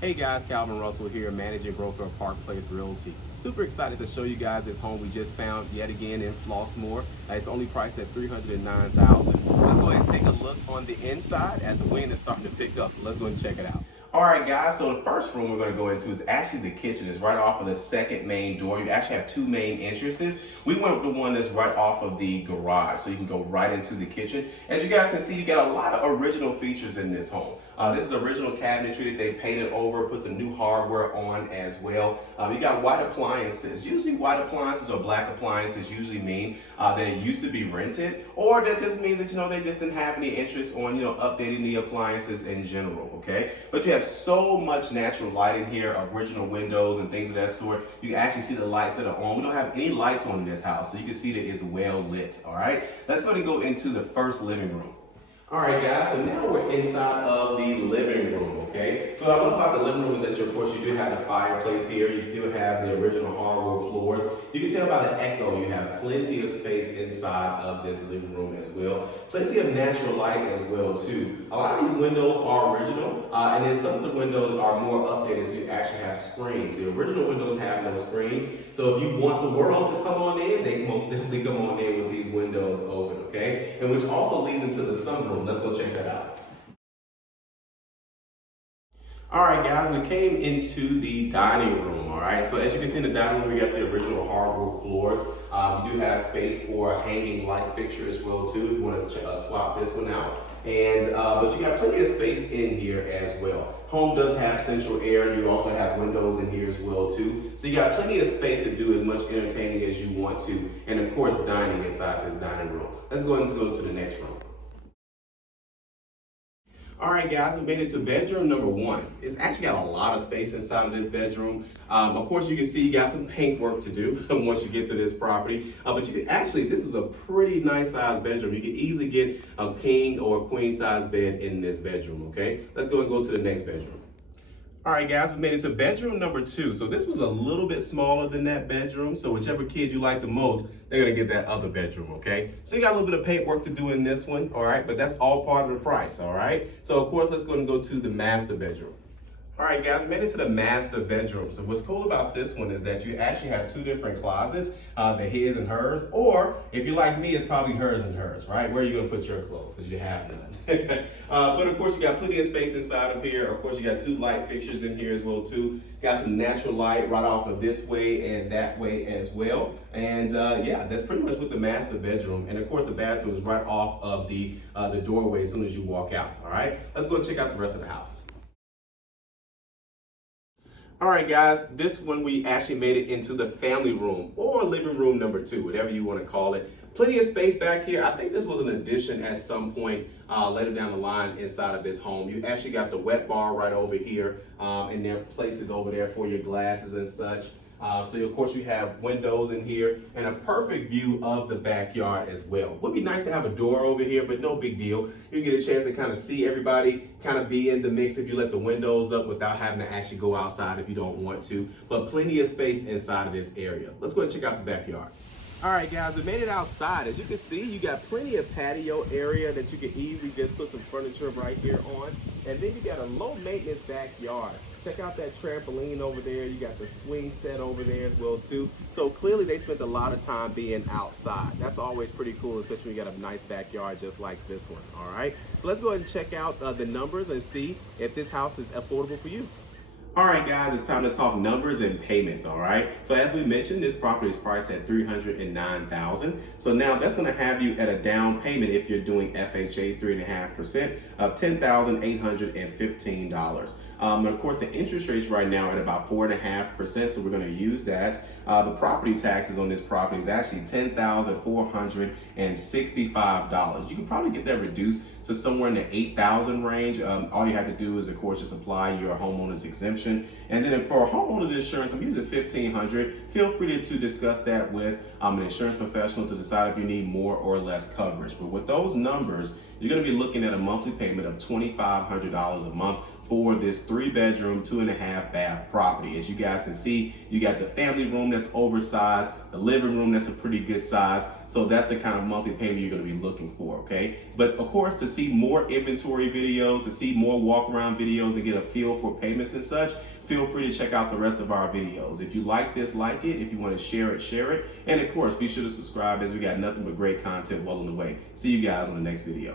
Hey guys, Calvin Russell here, managing broker of Park Place Realty. Super excited to show you guys this home we just found yet again in Flossmoor. It's only priced at $309,000. Let's go ahead and take a look on the inside as the wind is starting to pick up. So let's go ahead and check it out. All right, guys, so the first room we're going to go into is actually the kitchen. It's right off of the second main door. You actually have two main entrances. We went with the one that's right off of the garage, so you can go right into the kitchen. As you guys can see, you got a lot of original features in this home. This is original cabinetry that they painted over, put some new hardware on as well. You got white appliances. Usually white appliances or black appliances usually mean that it used to be rented, or that just means that, they just didn't have any interest on, updating the appliances in general, okay? But you have so much natural light in here, original windows and things of that sort. You can actually see the lights that are on. We don't have any lights on in this house, so you can see that it's well lit, all right? Let's go ahead and go into the first living room. All right, guys, so now we're inside of the living room, okay? So what I love about the living room is that, of course, you do have the fireplace here. You still have the original hardwood floors. You can tell by the echo, you have plenty of space inside of this living room as well. Plenty of natural light as well, too. A lot of these windows are original, and then some of the windows are more updated, so you actually have screens. The original windows have no screens, so if you want the world to come on in, they can most definitely come on in with these windows open, okay? And which also leads into the sunroom. Let's go check that out. All right, guys, we came into the dining room, all right? So as you can see in the dining room, we got the original hardwood floors. You do have space for a hanging light fixture as well, too, if you want to swap this one out. And but you got plenty of space in here as well. Home does have central air, and you also have windows in here as well, too. So you got plenty of space to do as much entertaining as you want to, and of course, dining inside this dining room. Let's go ahead and go to the next room. All right, guys, we made it to bedroom number one. It's actually got a lot of space inside of this bedroom. Of course, you can see you got some paint work to do once you get to this property. But you can actually, this is a pretty nice sized bedroom. You can easily get a king or a queen size bed in this bedroom, okay? Let's go and go to the next bedroom. All right, guys, we made it to bedroom number two. So this was a little bit smaller than that bedroom. So whichever kid you like the most, they're gonna get that other bedroom, okay? So you got a little bit of paint work to do in this one, all right? But that's all part of the price, all right? So of course, let's go and go to the master bedroom. All right, guys, made it to the master bedroom. So what's cool about this one is that you actually have two different closets, the his and hers, or if you're like me, it's probably hers and hers, right? Where are you gonna put your clothes, because you have none. But of course, you got plenty of space inside of here. Of course, you got two light fixtures in here as well, too. Got some natural light right off of this way and that way as well. And yeah, that's pretty much with the master bedroom. And of course, the bathroom is right off of the doorway as soon as you walk out, all right? Let's go check out the rest of the house. All right, guys, this one we actually made it into the family room or living room number two, whatever you want to call it. Plenty of space back here. I think this was an addition at some point later down the line inside of this home. You actually got the wet bar right over here, and there are places over there for your glasses and such. So of course you have windows in here and a perfect view of the backyard as well. Would be nice to have a door over here, but no big deal. You get a chance to kind of see everybody, kind of be in the mix if you let the windows up without having to actually go outside if you don't want to. But plenty of space inside of this area. Let's go and check out the backyard. All right, guys, we made it outside. As you can see, you got plenty of patio area that you can easily just put some furniture right here on. And then you got a low maintenance backyard. Check out that trampoline over there. You got the swing set over there as well, too. So clearly they spent a lot of time being outside. That's always pretty cool, especially when you got a nice backyard just like this one, all right? So let's go ahead and check out the numbers and see if this house is affordable for you. All right, guys, it's time to talk numbers and payments, all right? So as we mentioned, this property is priced at $309,000. So now that's gonna have you at a down payment if you're doing FHA 3.5% of $10,815. And of course, the interest rates right now are at about 4.5%, so we're gonna use that. The property taxes on this property is actually $10,465. You can probably get that reduced to somewhere in the 8,000 range. All you have to do is, of course, just apply your homeowner's exemption. And then for homeowner's insurance, I'm using $1,500. Feel free to discuss that with an insurance professional to decide if you need more or less coverage. But with those numbers, you're gonna be looking at a monthly payment of $2,500 a month for this 3-bedroom, 2.5-bath property. As you guys can see, you got the family room that's oversized, the living room that's a pretty good size. So that's the kind of monthly payment you're going to be looking for, okay? But of course, to see more inventory videos, to see more walk around videos and get a feel for payments and such, feel free to check out the rest of our videos. If you like this, like it. If you want to share it, share it. And of course, be sure to subscribe, as we got nothing but great content well on the way. See you guys on the next video.